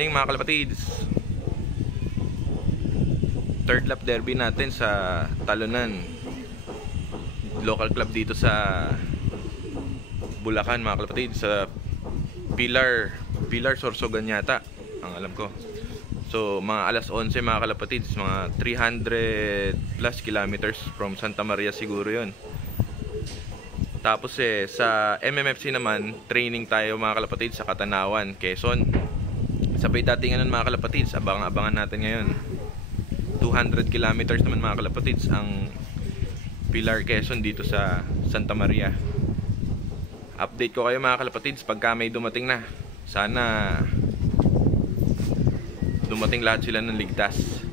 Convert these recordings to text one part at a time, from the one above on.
morning mga kalapatids. Third lap derby natin sa Talonan, local club dito sa Bulacan mga kalapatids, sa Pilar Sorsogan yata ang alam ko. So mga alas 11 mga kalapatids, mga 300 plus kilometers from Santa Maria siguro yon. Tapos sa MMFC naman, training tayo mga kalapatids sa Katanawan, Quezon. Sabay datingan nun mga kalapatids, abangan natin ngayon. 200 kilometers naman mga kalapatids ang Pilar, Quezon dito sa Santa Maria. Update ko kayo mga kalapatids pagka may dumating na. Sana dumating lahat sila ng ligtas.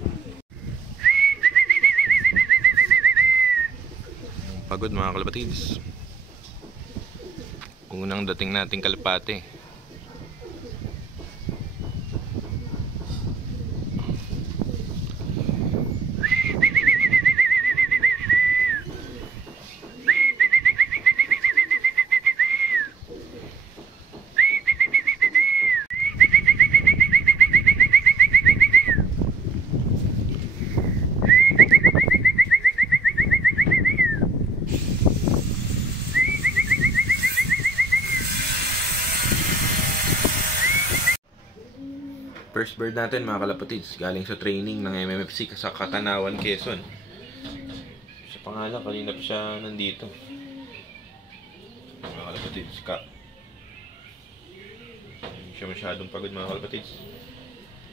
Pagod mga kalapatids. Unang dating nating Kalapate. First bird natin mga kalapatids, galing sa training ng MMFC sa Katanawan, Quezon. Sa pangalan, kanina pa siya nandito. Mga kalapatids, hindi siya masyadong pagod mga kalapatids.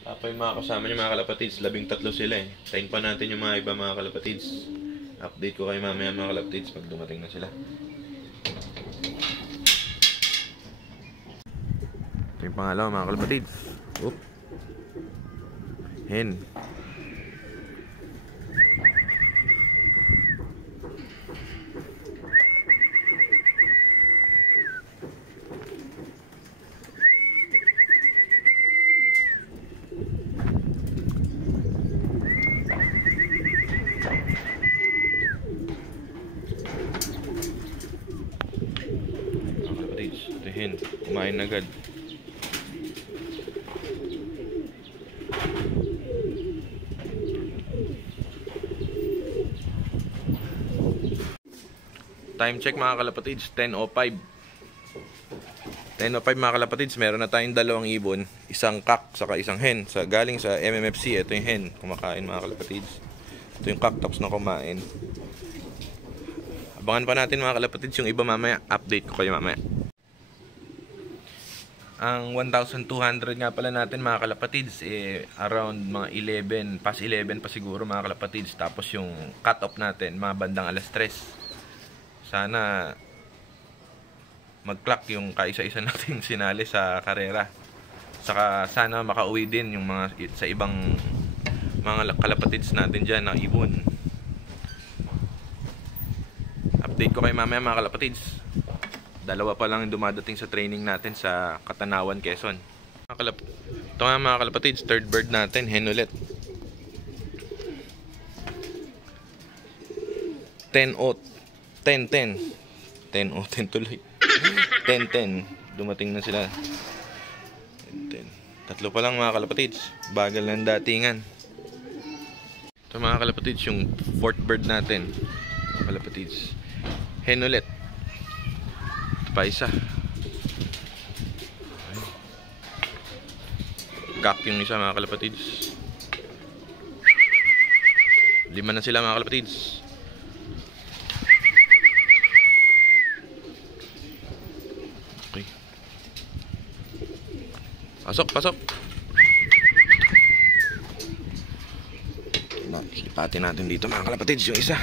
Tapos yung mga kasama niya mga kalapatids, 13 sila eh. Tayin pa natin yung mga iba mga kalapatids. Update ko kayo mamaya mga kalapatids pag dumating na sila. Ito yung pangalawa mga kalapatids. Oop. Hen. Ito hen. Kumain agad. Time check mga kalapatids, 10:05. 10:05 mga kalapatids, meron na tayong dalawang ibon, isang kak saka isang hen. Galing sa MMFC, ito yung hen, kumakain mga kalapatids. Ito yung kak, tapos na kumain. Abangan pa natin mga kalapatids yung iba mamaya, update ko kayo mamaya. Ang 1,200 nga pala natin mga kalapatids, around mga 11, past 11 pa siguro mga kalapatids. Tapos yung cut off natin, mga bandang alas 3. Sana mag-clock yung kaisa-isa nating sinali sa karera. Saka sana makauwi din yung mga sa ibang mga kalapatids natin dyan na ibon. Update ko kayo mamaya mga kalapatids. Dalawa pa lang yung dumadating sa training natin sa Katanawan, Quezon. Ito nga mga kalapatids, third bird natin, hen ulit. 10:10 tuloy. 10:10 dumating na sila. 10:10. Tatlo pa lang mga kalapatids, bagal ng datingan. Ito mga kalapatids, yung fourth bird natin mga kalapatids, hen ulit. Ito pa isa. Gap yung isa mga kalapatids. 5 na sila mga kalapatids. Pasok. Silipatin natin dito mga kalapatids yung isa.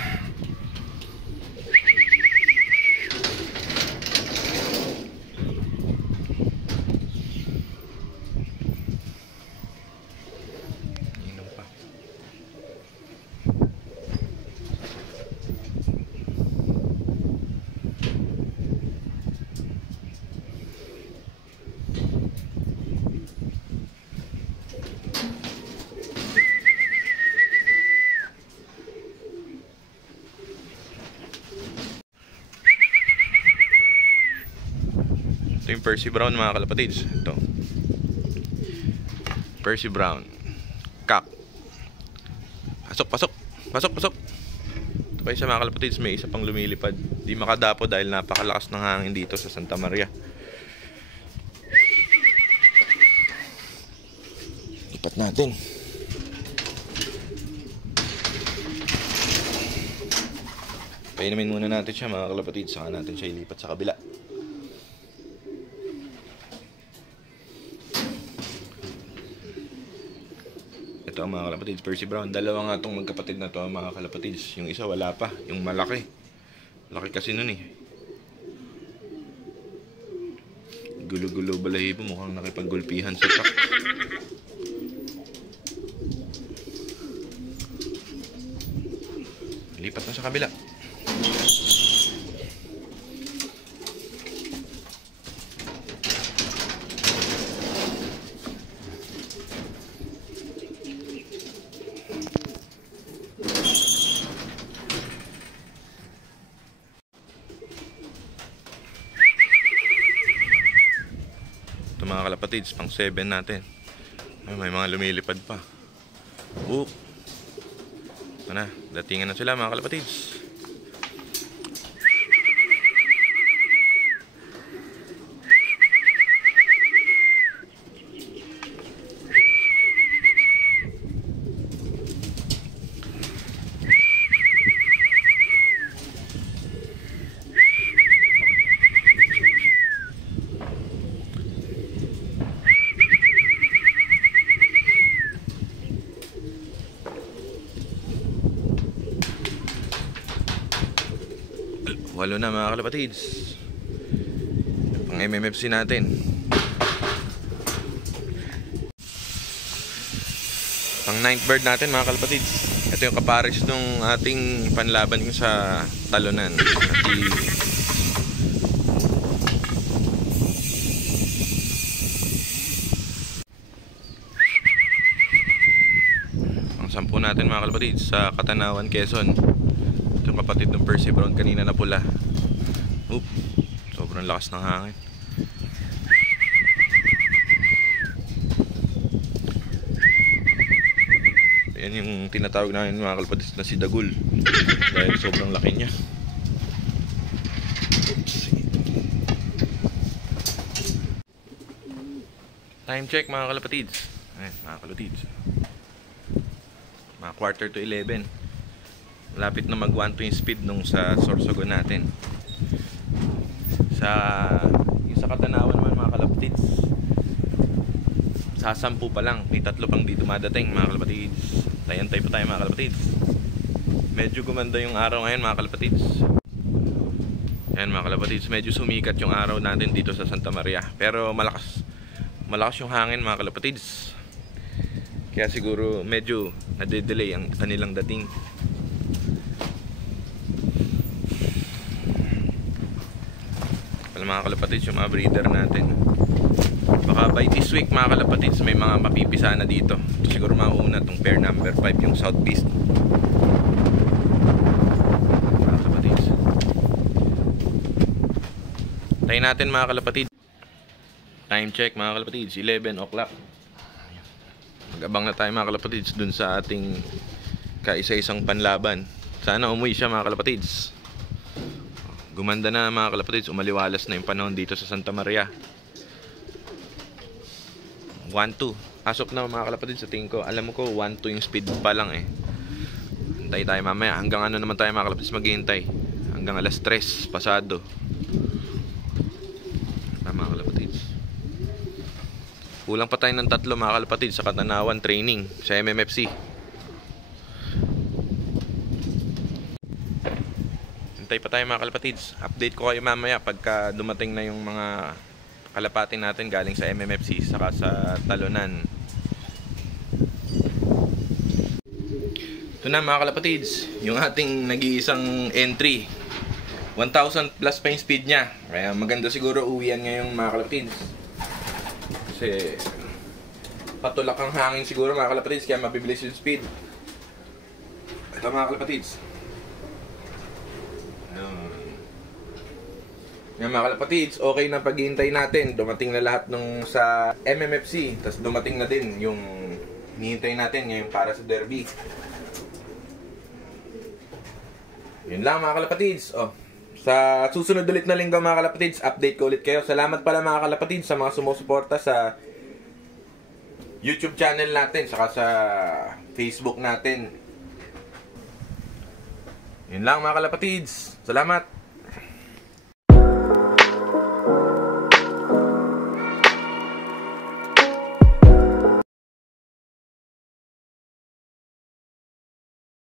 Ito yung Percy Brown mga kalapatids. Ito. Percy Brown. Kak. Pasok, pasok. Pasok, pasok. Ito pa isa mga kalapatids, may isa pang lumilipad. Di makadapo dahil napakalakas ng hangin dito sa Santa Maria. Lipat natin. Painumin muna natin siya mga kalapatids, saka natin siya ilipat sa kabila. Ito ang mga kalapatids, Percy Brown. Dalawa nga itong magkapatid na to mga kalapatids. Yung isa wala pa, yung malaki. Laki kasi nun eh. Gulo-gulo balahibo, mukhang nakipaggulpihan sa truck. Lipat na sa kabila. Ito mga kalapatids, pang 7 natin. Ay, may mga lumilipad pa. Ito na, datingan na sila mga kalapatids. Walo na mga kalapatids. Pang MMFC natin. Pang 9th bird natin mga kalapatids. Ito yung kapares nung ating panlaban yung sa talunan. Pang 10 natin mga kalapatids sa Katanawan, Quezon. Yung kapatid ng Percy Brown kanina na pula. Sobrang lakas ng hangin. Yan yung tinatawag namin mga kalapatids na si Dagul. Dahil sobrang laki niya. Time check mga kalapatids. Ayan mga kalapatids, mga 11:45. Malapit na mag 1 to yung speed nung sa Sorsogon natin. Yung sa Katanawan naman mga kalapatids, sa 10 pa lang, may 3 pang di dumadating mga kalapatids. Tayantay pa tayo mga kalapatids. Medyo gumanda yung araw ngayon mga kalapatids. Ayan mga kalapatids, medyo sumikat yung araw natin dito sa Santa Maria. Pero malakas yung hangin mga kalapatids. Kaya siguro medyo nade-delay ang kanilang dating. Mga kalapatids, yung mga breeder natin, baka by this week mga kalapatids may mga mapipisa na dito. Ito siguro mauna itong pair number 5, yung South Beast mga kalapatids. Tayo natin mga kalapatids. Time check mga kalapatids, 11 o'clock. Mag-abang na tayo mga kalapatids dun sa ating kaisa-isang panlaban. Sana umuwi siya mga kalapatids. Gumanda na mga kalapatids, umaliwalas na yung panahon dito sa Santa Maria. 1-2. Pasok na mga kalapatids sa tingin ko. Alam mo ko 1-2 yung speed pa lang eh. Hintay tayo mamaya. Hanggang ano naman tayo mga kalapatids maghihintay? Hanggang alas 3 pasado. Mga kalapatids. Kulang pa tayo ng 3 mga kalapatids sa Katanawan training sa MMFC. Hintay pa tayo mga kalapatids. Update ko kayo mamaya pagka dumating na yung mga kalapati natin galing sa MMFC saka sa talunan. Ito na mga kalapatids, yung ating nag-iisang entry. 1,000 plus pa yung speed niya. Kaya maganda siguro uwian ngayon mga kalapatids. Kasi patulak ang hangin siguro mga kalapatids, kaya mabibilis yung speed. Ito mga kalapatids. Yan mga kalapatids, okay na paghihintay natin. Dumating na lahat nung sa MMFC. Tapos dumating na din yung hinihintay natin ngayon para sa derby. Yun lang mga kalapatids. Sa susunod ulit na linggo mga kalapatids, update ko ulit kayo. Salamat pala mga kalapatids sa mga sumusuporta sa YouTube channel natin, saka sa Facebook natin. Yun lang mga kalapatids. Salamat!